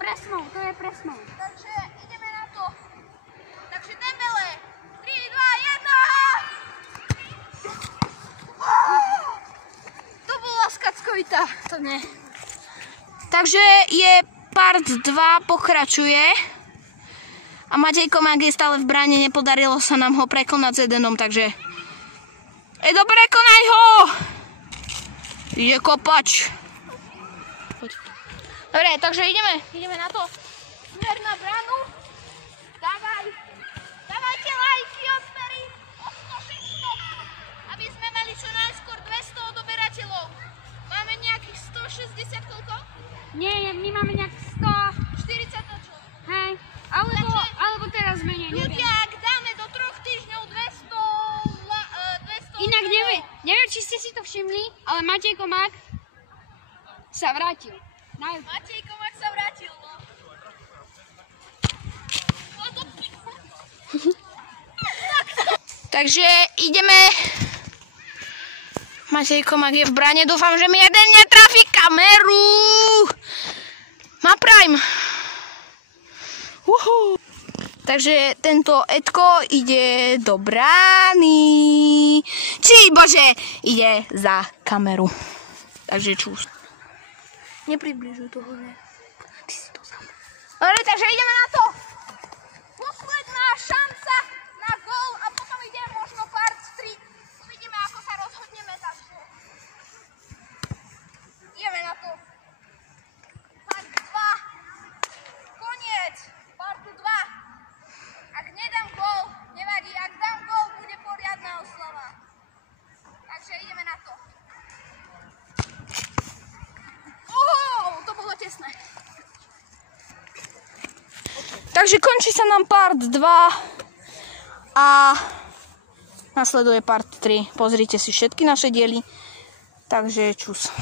Presmou, to je presmou. Takže ideme na to. Takže Dembele, 3, 2, 1. To bola skackovitá. To ne. Takže je part 2, pokračuje. A Matej Komák je stále v bráne, nepodarilo sa nám ho prekonať s Edenom, takže... Edo, prekonaj ho! Ide kopač. Poď. Dobre, takže ideme na to. Smer na bránu. Dávajte lajky, odbery. Od 100, aby sme mali čo najskôr 200 odoberateľov. Máme nejakých 160 koľko? Nie, my máme nejak 140. Hej, alebo teraz menej, neviem. Ľudia, ak dáme do 3 týždňov 200... Inak neviem, či ste si to všimli, ale Matej Komák sa vrátil. Matej Komák sa vrátil, no. Takže ideme. Matej Komák je v bráne, dúfam, že mi jeden netrafí kameru. Má prime. Takže tento Edko ide do brány. Bože, ide za kameru. Takže čus. Nepribližuj toho, ne? Ty si to sám. Dobre, takže ideme na to. Posledná šanca na gól a potom ide možno part 3. Uvidíme, ako sa rozhodneme. Takže ideme na to. Part 2. Koniec. Part 2. Ak nedám gól, nevadí. Ak dám gól, bude poriadna oslava. Takže ideme na to. To bolo tesné. Takže končí sa nám part 2 a nasleduje part 3. Pozrite si všetky naše diely. Takže čus.